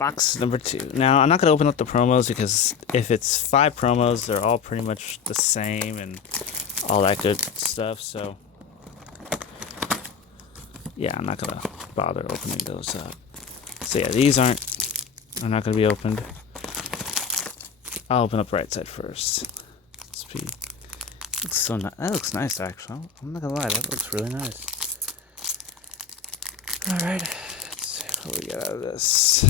box number 2. Now, I'm not going to open up the promos because if it's 5 promos, they're all pretty much the same and all that good stuff. So, yeah, I'm not going to bother opening those up. So, yeah, these are not going to be opened. I'll open up right side first. Speed. Looks so nice. That looks nice, actually. I'm not going to lie. That looks really nice. Alright. Let's see what we get out of this.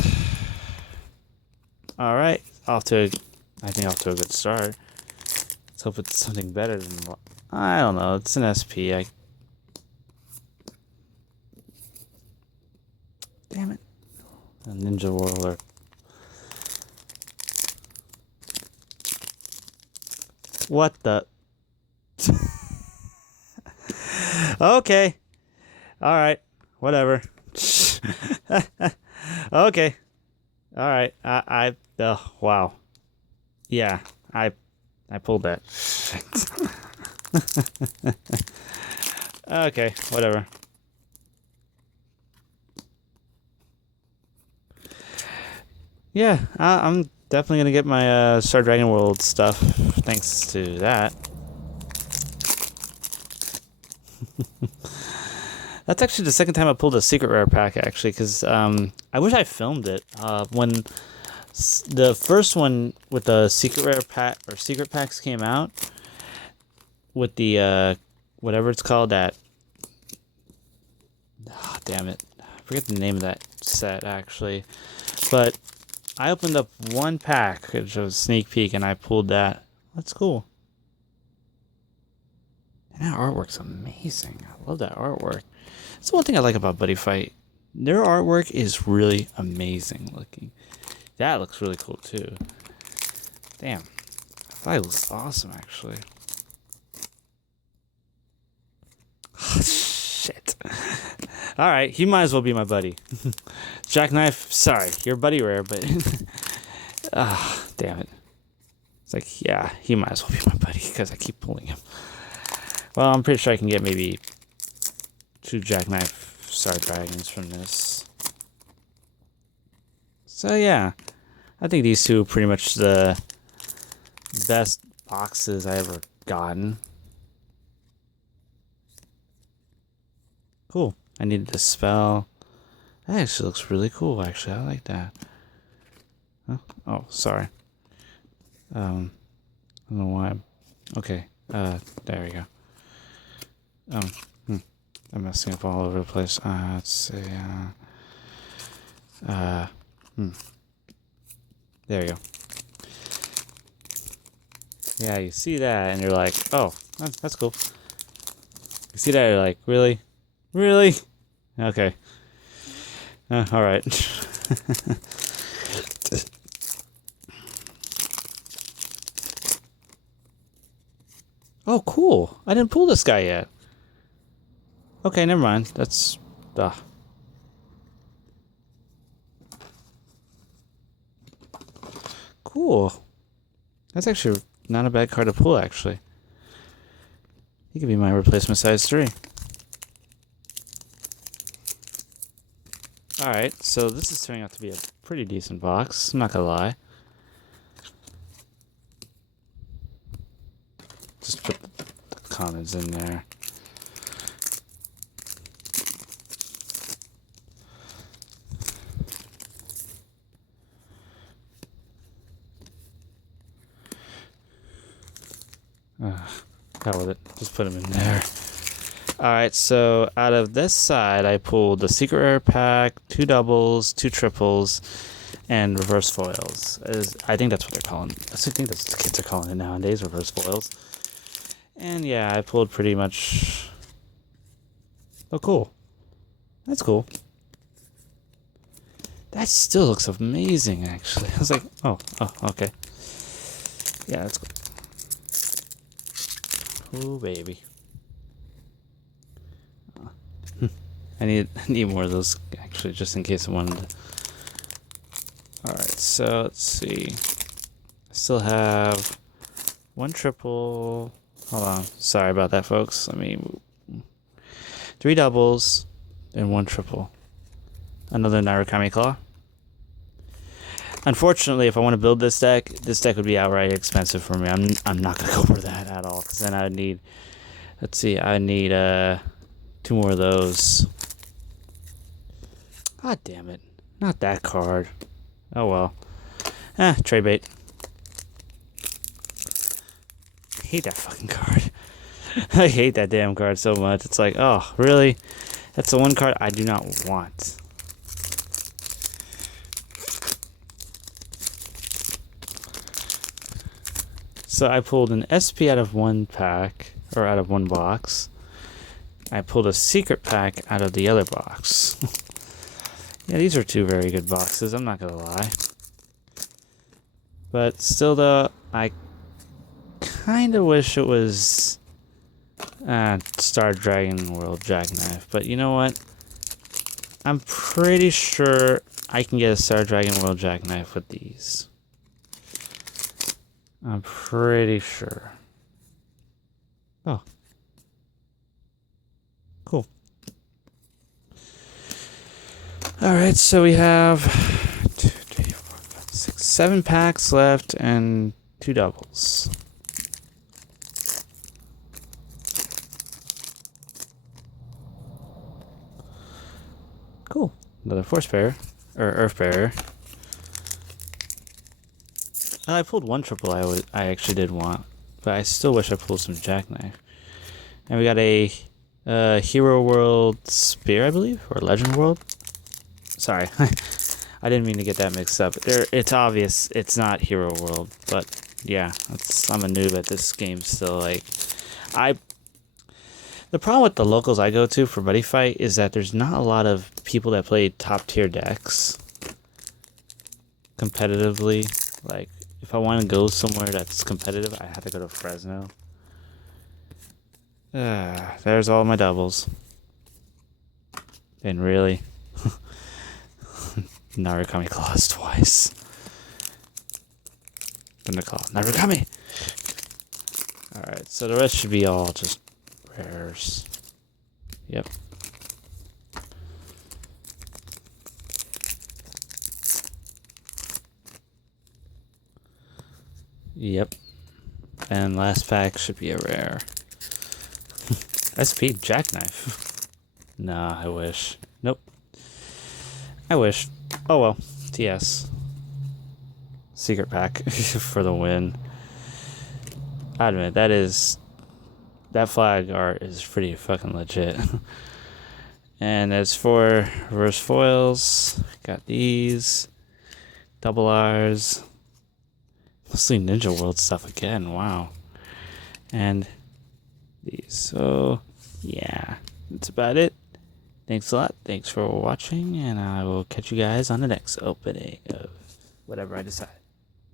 Alright. I think off to a good start. Let's hope it's something better than what... I don't know. It's an SP. Damn it. A Ninja Warlord. What the... Okay. Alright. Whatever. Okay. Alright. Wow. Yeah. I pulled that. Okay. Whatever. Yeah. I'm definitely gonna get my Star Dragon World stuff thanks to that. That's actually the second time I pulled a secret rare pack, actually, because I wish I filmed it. When the first one with the secret rare pack or secret packs came out, with the whatever it's called, that damn it, I forget the name of that set actually, but I opened up one pack, which was a sneak peek, and I pulled that. That's cool. And that artwork's amazing. I love that artwork. That's one thing I like about buddyfight. Their artwork is really amazing looking. That looks really cool too. Damn. That fight looks awesome actually. Shit. Alright, he might as well be my buddy. Jackknife, sorry, you're buddy rare, but damn it. It's like, yeah, he might as well be my buddy because I keep pulling him. Well, I'm pretty sure I can get maybe 2 Jackknife Star Dragons from this. So yeah, I think these two are pretty much the best boxes I ever gotten. Cool. I needed the spell. That actually looks really cool, actually. I like that. Huh? Oh, sorry. I don't know why. Okay. There we go. I'm messing up all over the place. Let's see. There we go. Yeah, you see that, and you're like, oh, that's cool. You see that, you're like, really? Really? Okay. All right. Oh, cool. I didn't pull this guy yet. Okay, never mind. That's... Cool. That's actually not a bad card to pull, actually. He could be my replacement size 3. Alright, so this is turning out to be a pretty decent box. I'm not gonna lie. Just put the commons in there. Hell with it. Just put them in there. Alright, so out of this side, I pulled the secret rare pack, 2 doubles, 2 triples, and reverse foils. I think that's what they're calling it. I think that's what the kids are calling it nowadays, reverse foils. And yeah, I pulled pretty much... Oh, cool. That's cool. That still looks amazing, actually. I was like, oh, okay. Yeah, that's cool. Oh, baby. I need more of those, actually, just in case I wanted to. Alright, so let's see. I still have 1 triple. Hold on. Sorry about that, folks. Let me move. 3 doubles and 1 triple. Another Narukami Claw. Unfortunately, if I want to build this deck would be outright expensive for me. I'm not gonna go for that at all, because then I would need. Let's see, I need 2 more of those. God damn it! Not that card. Oh well. Trade bait. I hate that fucking card. I hate that damn card so much. It's like, oh, really? That's the one card I do not want. So I pulled an SP out of 1 pack, or out of 1 box. I pulled a secret pack out of the other box. Yeah, these are 2 very good boxes, I'm not gonna lie. But still though, I kinda wish it was Star Dragon World Jackknife. But you know what? I'm pretty sure I can get a Star Dragon World Jackknife with these. I'm pretty sure. Oh. Cool. Alright, so we have 2, 3, 4, 5, 6, 7 packs left and 2 doubles. Cool. Another Force Bearer. Or Earth Bearer. I pulled 1 triple I actually did want, but I still wish I pulled some Jackknife. And we got a Hero World Spear, I believe, or Legend World. Sorry, I didn't mean to get that mixed up. It's obvious it's not Hero World, but yeah, I'm a noob at this game still. Like, the problem with the locals I go to for buddy fight is that there's not a lot of people that play top tier decks competitively. Like, if I want to go somewhere that's competitive, I have to go to Fresno. There's all my doubles. And really, Narukami Claws twice. Thunderclaw, Narukami! Alright, so the rest should be all just rares. Yep. Yep. And last pack should be a rare. SP Jackknife. Nah, I wish. Nope. I wish. Oh well. TS. Secret pack for the win. I admit, that flag art is pretty fucking legit. And as for reverse foils, got these. Double R's. Mostly Ninja World stuff again, wow. And these. So, yeah, that's about it. Thanks a lot. Thanks for watching, and I will catch you guys on the next opening of whatever I decide.